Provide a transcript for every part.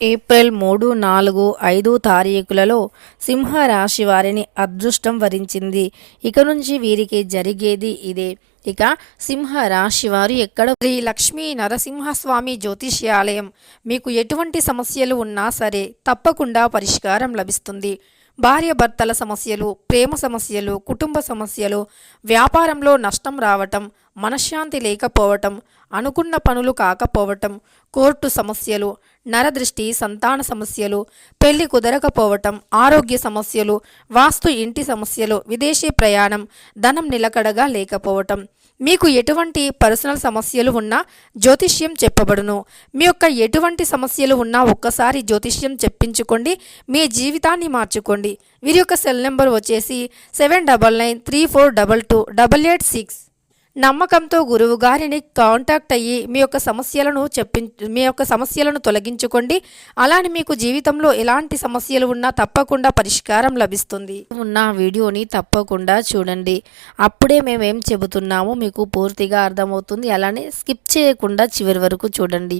April 3, 4, 5 తారీఖులలో సింహరాశి వారిని అదృష్టం వరించింది. ఇక నుంచి వీరికి జరిగేది ఇదే. ఇక సింహరాశి వారు ఎక్కడ శ్రీ లక్ష్మీ నరసింహస్వామి జ్యోతిష్యాలయం మీకు ఎటువంటి సమస్యలు ఉన్నా సరే తప్పకుండా పరిష్కారం లభిస్తుంది. భార్యాభర్తల సమస్యలు, ప్రేమ సమస్యలు, కుటుంబ సమస్యలు, వ్యాపారంలో నష్టం రావటం, మనశ్శాంతి లేకపోవటం, అనుకున్న పనులు కాకపోవటం, కోర్టు సమస్యలు, నరదృష్టి, సంతాన సమస్యలు, పెళ్లి కుదరకపోవటం, ఆరోగ్య సమస్యలు, వాస్తు ఇంటి సమస్యలు, విదేశీ ప్రయాణం, ధనం నిలకడగా లేకపోవటం, మీకు ఎటువంటి పర్సనల్ సమస్యలు ఉన్నా జ్యోతిష్యం చెప్పబడును. మీ యొక్క ఎటువంటి సమస్యలు ఉన్నా ఒక్కసారి జ్యోతిష్యం చెప్పించుకోండి, మీ జీవితాన్ని మార్చుకోండి. వీరి యొక్క సెల్ నెంబర్ వచ్చేసి 7993422886. నమ్మకంతో గురువు గారిని కాంటాక్ట్ అయ్యి మీ యొక్క సమస్యలను తొలగించుకోండి. అలానే మీకు జీవితంలో ఎలాంటి సమస్యలు ఉన్నా తప్పకుండా పరిష్కారం లభిస్తుంది. ఉన్న వీడియోని తప్పకుండా చూడండి. అప్పుడే మేమేం చెబుతున్నామో మీకు పూర్తిగా అర్థమవుతుంది. అలానే స్కిప్ చేయకుండా చివరి వరకు చూడండి.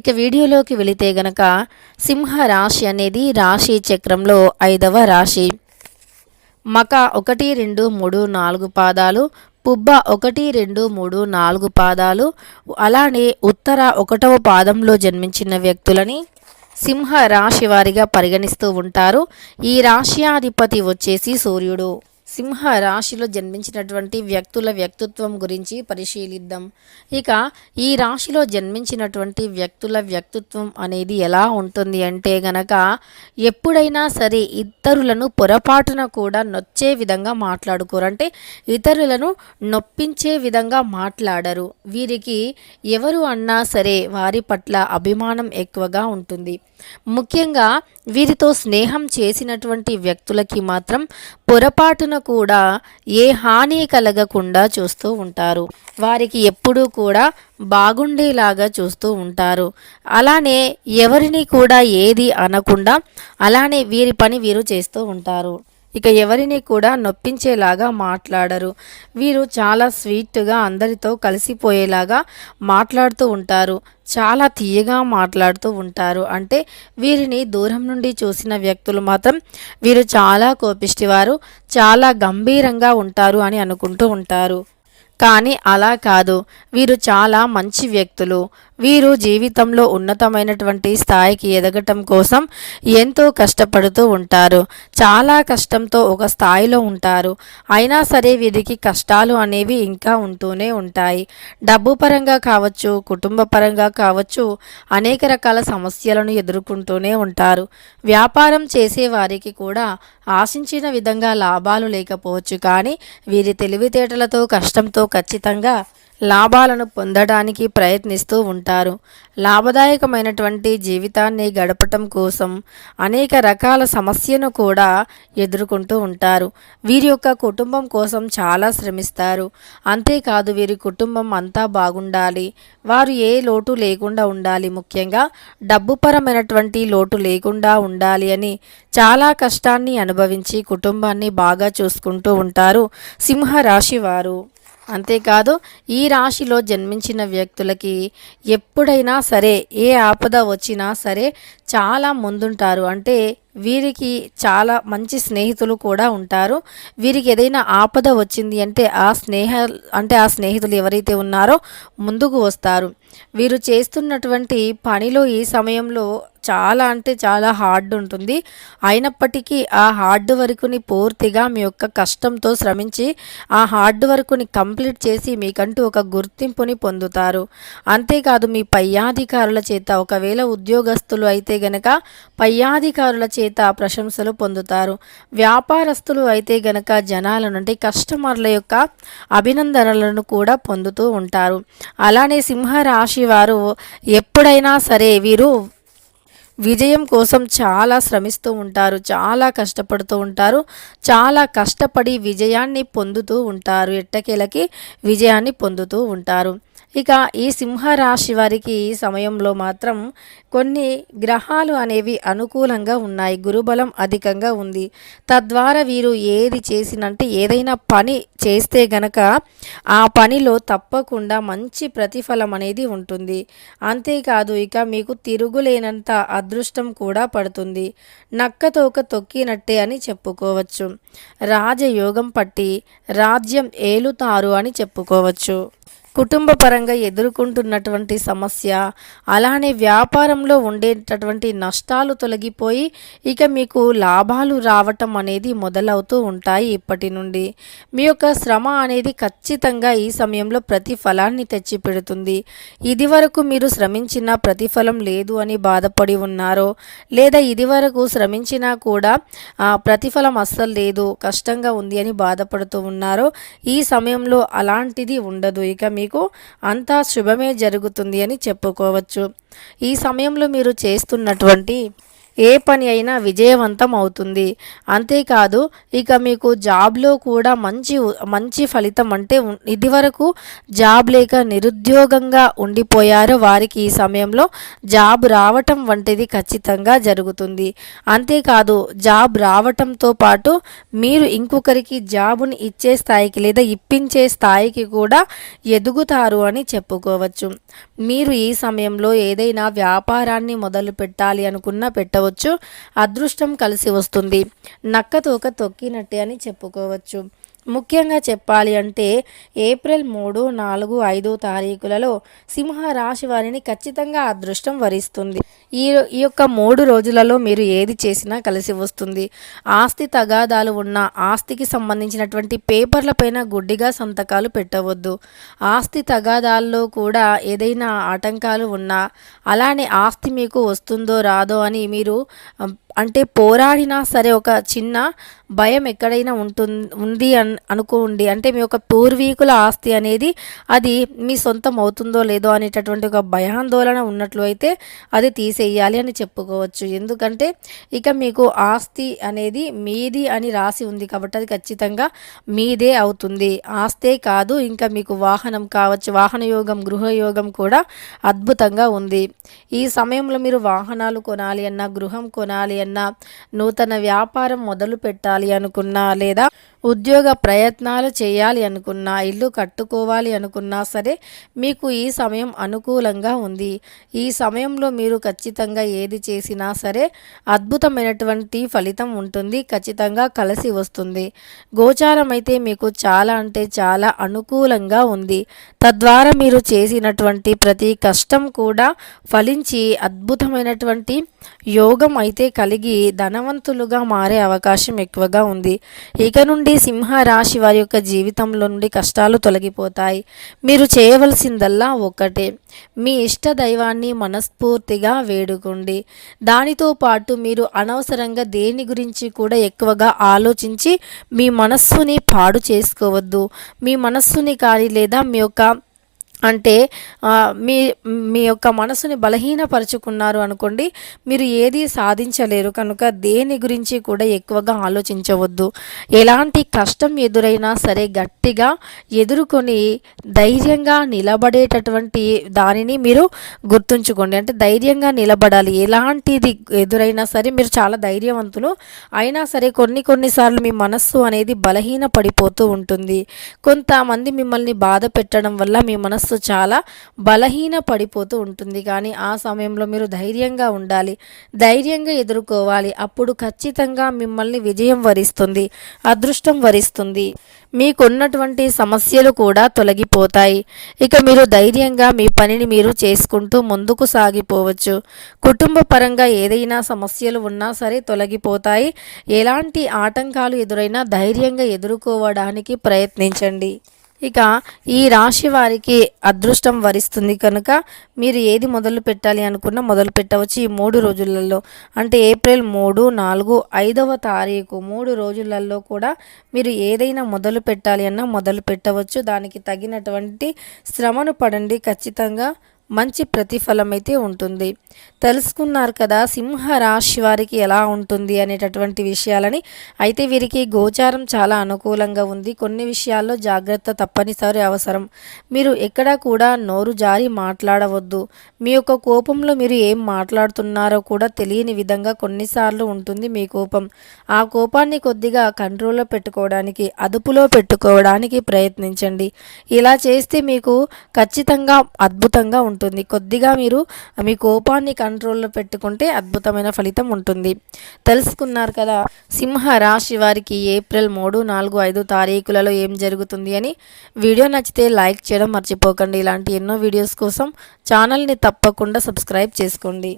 ఇక వీడియోలోకి వెళితే గనక సింహ రాశి అనేది రాశి చక్రంలో 5వ రాశి. మక 1, 2, 3, 4 పాదాలు, పుబ్బ 1, 2, 3, 4 పాదాలు, అలానే ఉత్తర 1వ పాదంలో జన్మించిన వ్యక్తులని సింహ రాశి వారిగా పరిగణిస్తూ ఉంటారు. ఈ రాశ్యాధిపతి వచ్చేసి సూర్యుడు. సింహ రాశిలో జన్మించినటువంటి వ్యక్తుల వ్యక్తిత్వం గురించి పరిశీలిద్దాం. ఇక ఈ రాశిలో జన్మించినటువంటి వ్యక్తుల వ్యక్తిత్వం అనేది ఎలా ఉంటుంది అంటే గనక ఎప్పుడైనా సరే ఇతరులను పొరపాటున కూడా నొచ్చే విధంగా మాట్లాడుకోరు. అంటే ఇతరులను నొప్పించే విధంగా మాట్లాడరు. వీరికి ఎవరు అన్నా సరే వారి పట్ల అభిమానం ఎక్కువగా ఉంటుంది. ముఖ్యంగా వీరితో స్నేహం చేసినటువంటి వ్యక్తులకి మాత్రం పొరపాటున కూడా ఏ హాని కలగకుండా చూస్తూ ఉంటారు. వారికి ఎప్పుడూ కూడా బాగుండేలాగా చూస్తూ ఉంటారు. అలానే ఎవరిని కూడా ఏది అనకుండా అలానే వీరి పని వీరు చేస్తూ ఉంటారు. ఇక ఎవరిని కూడా నొప్పించేలాగా మాట్లాడరు. వీరు చాలా స్వీట్గా అందరితో కలిసిపోయేలాగా మాట్లాడుతూ ఉంటారు. చాలా తీయగా మాట్లాడుతూ ఉంటారు. అంటే వీరిని దూరం నుండి చూసిన వ్యక్తులు మాత్రం వీరు చాలా కోపిష్టివారు, చాలా గంభీరంగా ఉంటారు అని అనుకుంటూ ఉంటారు. కానీ అలా కాదు. వీరు చాలా మంచి వ్యక్తులు. వీరు జీవితంలో ఉన్నతమైనటువంటి స్థాయికి ఎదగటం కోసం ఎంతో కష్టపడుతూ ఉంటారు. చాలా కష్టంతో ఒక స్థాయిలో ఉంటారు. అయినా సరే వీరికి కష్టాలు అనేవి ఇంకా ఉంటూనే ఉంటాయి. డబ్బు పరంగా కావచ్చు, కుటుంబ పరంగా కావచ్చు, అనేక రకాల సమస్యలను ఎదుర్కొంటూనే ఉంటారు. వ్యాపారం చేసే వారికి కూడా ఆశించిన విధంగా లాభాలు లేకపోవచ్చు. కానీ వీరి తెలివితేటలతో, కష్టంతో ఖచ్చితంగా లాభాలను పొందడానికి ప్రయత్నిస్తూ ఉంటారు. లాభదాయకమైనటువంటి జీవితాన్ని గడపటం కోసం అనేక రకాల సమస్యను కూడా ఎదుర్కొంటూ ఉంటారు. వీరి యొక్క కుటుంబం కోసం చాలా శ్రమిస్తారు. అంతేకాదు వీరి కుటుంబం అంతా బాగుండాలి, వారు ఏ లోటు లేకుండా ఉండాలి, ముఖ్యంగా డబ్బుపరమైనటువంటి లోటు లేకుండా ఉండాలి అని చాలా కష్టాన్ని అనుభవించి కుటుంబాన్ని బాగా చూసుకుంటూ ఉంటారు సింహరాశి వారు. అంతేకాదు ఈ రాశిలో జన్మించిన వ్యక్తులకి ఎప్పుడైనా సరే ఏ ఆపద వచ్చినా సరే చాలా ముందుంటారు. అంటే వీరికి చాలా మంచి స్నేహితులు కూడా ఉంటారు. వీరికి ఏదైనా ఆపద వచ్చింది అంటే ఆ స్నేహితులు ఎవరైతే ఉన్నారో ముందుకు వస్తారు. వీరు చేస్తున్నటువంటి పనిలో ఈ సమయంలో చాలా అంటే చాలా హార్డ్ ఉంటుంది. అయినప్పటికీ ఆ హార్డ్ వర్క్ని పూర్తిగా మీ యొక్క కష్టంతో శ్రమించి ఆ హార్డ్ వర్క్ని కంప్లీట్ చేసి మీకంటూ ఒక గుర్తింపుని పొందుతారు. అంతేకాదు మీ పై అధికారుల చేత, ఒకవేళ ఉద్యోగస్తులు అయితే గనక పై అధికారుల చేత ప్రశంసలు పొందుతారు. వ్యాపారస్తులు అయితే గనక జనాల నుండి, కస్టమర్ల యొక్క అభినందనలను కూడా పొందుతూ ఉంటారు. అలానే సింహరాశి వారు ఎప్పుడైనా సరే వీరు విజయం కోసం చాలా శ్రమిస్తూ ఉంటారు, చాలా కష్టపడుతూ ఉంటారు. చాలా కష్టపడి విజయాన్ని పొందుతూ ఉంటారు. ఎట్టకేలకి విజయాన్ని పొందుతూ ఉంటారు. ఇక ఈ సింహరాశి వారికి ఈ సమయంలో మాత్రం కొన్ని గ్రహాలు అనేవి అనుకూలంగా ఉన్నాయి. గురుబలం అధికంగా ఉంది. తద్వారా వీరు ఏది చేసినంటే ఏదైనా పని చేస్తే గనక ఆ పనిలో తప్పకుండా మంచి ప్రతిఫలం అనేది ఉంటుంది. అంతేకాదు ఇక మీకు తిరుగులేనంత అదృష్టం కూడా పడుతుంది. నక్కతోక తొక్కినట్టే అని చెప్పుకోవచ్చు. రాజయోగం పట్టి రాజ్యం ఏలుతారు అని చెప్పుకోవచ్చు. కుటుంబ పరంగా ఎదుర్కొంటున్నటువంటి సమస్య, అలానే వ్యాపారంలో ఉండేటటువంటి నష్టాలు తొలగిపోయి ఇక మీకు లాభాలు రావటం అనేది మొదలవుతూ ఉంటాయి. ఇప్పటి నుండి మీ యొక్క శ్రమ అనేది ఖచ్చితంగా ఈ సమయంలో ప్రతిఫలాన్ని తెచ్చిపెడుతుంది. ఇదివరకు మీరు శ్రమించిన ప్రతిఫలం లేదు అని బాధపడి ఉన్నారో, లేదా ఇదివరకు శ్రమించినా కూడా ప్రతిఫలం అస్సలు లేదు, కష్టంగా ఉంది అని బాధపడుతూ ఉన్నారో, ఈ సమయంలో అలాంటిది ఉండదు. ఇక మీకు అంతా శుభమే జరుగుతుంది అని చెప్పుకోవచ్చు. ఈ సమయంలో మీరు చేస్తున్నటువంటి ఏ పని అయినా విజయవంతం అవుతుంది. అంతేకాదు ఇక మీకు జాబ్లో కూడా మంచి ఫలితం, అంటే ఇదివరకు జాబ్ లేక నిరుద్యోగంగా ఉండిపోయారో వారికి ఈ సమయంలో జాబ్ రావటం వంటిది ఖచ్చితంగా జరుగుతుంది. అంతేకాదు జాబ్ రావటంతో పాటు మీరు ఇంకొకరికి జాబుని ఇచ్చే స్థాయికి లేదా ఇప్పించే స్థాయికి కూడా ఎదుగుతారు అని చెప్పుకోవచ్చు. మీరు ఈ సమయంలో ఏదైనా వ్యాపారాన్ని మొదలు పెట్టాలి అనుకున్నా పెట్టవచ్చు. అదృష్టం కలిసి వస్తుంది. నక్కతోక తొక్కినట్టే అని చెప్పుకోవచ్చు. ముఖ్యంగా చెప్పాలి అంటే ఏప్రిల్ 3, 4, 5 తారీఖులలో సింహరాశి వారిని ఖచ్చితంగా అదృష్టం వరిస్తుంది. ఈ యొక్క 3 రోజులలో మీరు ఏది చేసినా కలిసి వస్తుంది. ఆస్తి తగాదాలు ఉన్న ఆస్తికి సంబంధించినటువంటి పేపర్లపైన గుడ్డిగా సంతకాలు పెట్టవద్దు. ఆస్తి తగాదాల్లో కూడా ఏదైనా ఆటంకాలు ఉన్నా, అలానే ఆస్తి మీకు వస్తుందో రాదో అని మీరు అంటే పోరాడినా సరే ఒక చిన్న భయం ఎక్కడైనా ఉంది అనుకోండి. అంటే మీ యొక్క పూర్వీకుల ఆస్తి అనేది అది మీ సొంతం అవుతుందో లేదో అనేటటువంటి ఒక భయాందోళన ఉన్నట్లు అయితే అది తీసేయాలి అని చెప్పుకోవచ్చు. ఎందుకంటే ఇక మీకు ఆస్తి అనేది మీది అని రాసి ఉంది కాబట్టి అది ఖచ్చితంగా మీదే అవుతుంది. ఆస్తే కాదు, ఇంకా మీకు వాహనం కావచ్చు, వాహన యోగం, గృహయోగం కూడా అద్భుతంగా ఉంది. ఈ సమయంలో మీరు వాహనాలు కొనాలి అన్నా, గృహం కొనాలి అన్నా, నూతన వ్యాపారం మొదలు పెట్టాలి అనుకున్నా, లేదా ఉద్యోగ ప్రయత్నాలు చేయాలి అనుకున్నా, ఇల్లు కట్టుకోవాలి అనుకున్నా సరే మీకు ఈ సమయం అనుకూలంగా ఉంది. ఈ సమయంలో మీరు ఖచ్చితంగా ఏది చేసినా సరే అద్భుతమైనటువంటి ఫలితం ఉంటుంది. ఖచ్చితంగా కలిసి వస్తుంది. గోచారం అయితే మీకు చాలా అంటే చాలా అనుకూలంగా ఉంది. తద్వారా మీరు చేసినటువంటి ప్రతి కష్టం కూడా ఫలించి అద్భుతమైనటువంటి యోగం అయితే కలిగి ధనవంతులుగా మారే అవకాశం ఎక్కువగా ఉంది. ఇక నుండి సింహరాశి వారి యొక్క జీవితంలో నుండి కష్టాలు తొలగిపోతాయి. మీరు చేయవలసిందల్లా ఒక్కటే, మీ ఇష్ట దైవాన్ని మనస్ఫూర్తిగా వేడుకోండి. దానితో పాటు మీరు అనవసరంగా దేని గురించి కూడా ఎక్కువగా ఆలోచించి మీ మనస్సుని పాడు చేసుకోవద్దు. మీ మనస్సుని కానీ లేదా మీ యొక్క అంటే మీ మీ యొక్క మనసుని బలహీనపరుచుకున్నారు అనుకోండి, మీరు ఏది సాధించలేరు. కనుక దేని గురించి కూడా ఎక్కువగా ఆలోచించవద్దు. ఎలాంటి కష్టం ఎదురైనా సరే గట్టిగా ఎదుర్కొని ధైర్యంగా నిలబడేటటువంటి దానిని మీరు గుర్తుంచుకోండి. అంటే ధైర్యంగా నిలబడాలి. ఎలాంటిది ఎదురైనా సరే మీరు చాలా ధైర్యవంతులు. అయినా సరే కొన్నిసార్లు మీ మనస్సు అనేది బలహీన పడిపోతూ ఉంటుంది. కొంతమంది మిమ్మల్ని బాధ పెట్టడం వల్ల మీ మనస్సు చాలా బలహీన పడిపోతూ ఉంటుంది. కానీ ఆ సమయంలో మీరు ధైర్యంగా ఉండాలి, ధైర్యంగా ఎదుర్కోవాలి. అప్పుడు ఖచ్చితంగా మిమ్మల్ని విజయం వరిస్తుంది, అదృష్టం వరిస్తుంది. మీకున్నటువంటి సమస్యలు కూడా తొలగిపోతాయి. ఇక మీరు ధైర్యంగా మీ పనిని మీరు చేసుకుంటూ ముందుకు సాగిపోవచ్చు. కుటుంబ పరంగా ఏదైనా సమస్యలు ఉన్నా సరే తొలగిపోతాయి. ఎలాంటి ఆటంకాలు ఎదురైనా ధైర్యంగా ఎదుర్కోవడానికి ప్రయత్నించండి. ఇక ఈ రాశి వారికి అదృష్టం వరిస్తుంది కనుక మీరు ఏది మొదలు పెట్టాలి అనుకున్నా మొదలు పెట్టవచ్చు. ఈ 3 రోజులలో అంటే ఏప్రిల్ 3, 4, 5వ తారీఖు 3 రోజులలో కూడా మీరు ఏదైనా మొదలు పెట్టాలి అన్నా మొదలు పెట్టవచ్చు. దానికి తగినటువంటి శ్రమను పడండి. ఖచ్చితంగా మంచి ప్రతిఫలం అయితే ఉంటుంది. తెలుసుకున్నారు కదా సింహ రాశి వారికి ఎలా ఉంటుంది అనేటటువంటి విషయాలని. అయితే వీరికి గోచారం చాలా అనుకూలంగా ఉంది. కొన్ని విషయాల్లో జాగ్రత్త తప్పనిసరి అవసరం. మీరు ఎక్కడా కూడా నోరు జారి మాట్లాడవద్దు. మీ యొక్క కోపంలో మీరు ఏం మాట్లాడుతున్నారో కూడా తెలియని విధంగా కొన్నిసార్లు ఉంటుంది మీ కోపం. ఆ కోపాన్ని కొద్దిగా కంట్రోల్లో పెట్టుకోవడానికి, అదుపులో పెట్టుకోవడానికి ప్రయత్నించండి. ఇలా చేస్తే మీకు ఖచ్చితంగా అద్భుతంగా ఉంటుంది. కొద్దిగా మీరు మీ కోపాన్ని కంట్రోల్లో పెట్టుకుంటే అద్భుతమైన ఫలితం ఉంటుంది. తెలుసుకున్నారు కదా సింహ రాశి వారికి ఏప్రిల్ 3, 4, 5 తారీఖులలో ఏం జరుగుతుంది అని. వీడియో నచ్చితే లైక్ చేయడం మర్చిపోకండి. ఇలాంటి ఎన్నో వీడియోస్ కోసం ఛానల్ని తప్పకుండా సబ్స్క్రైబ్ చేసుకోండి.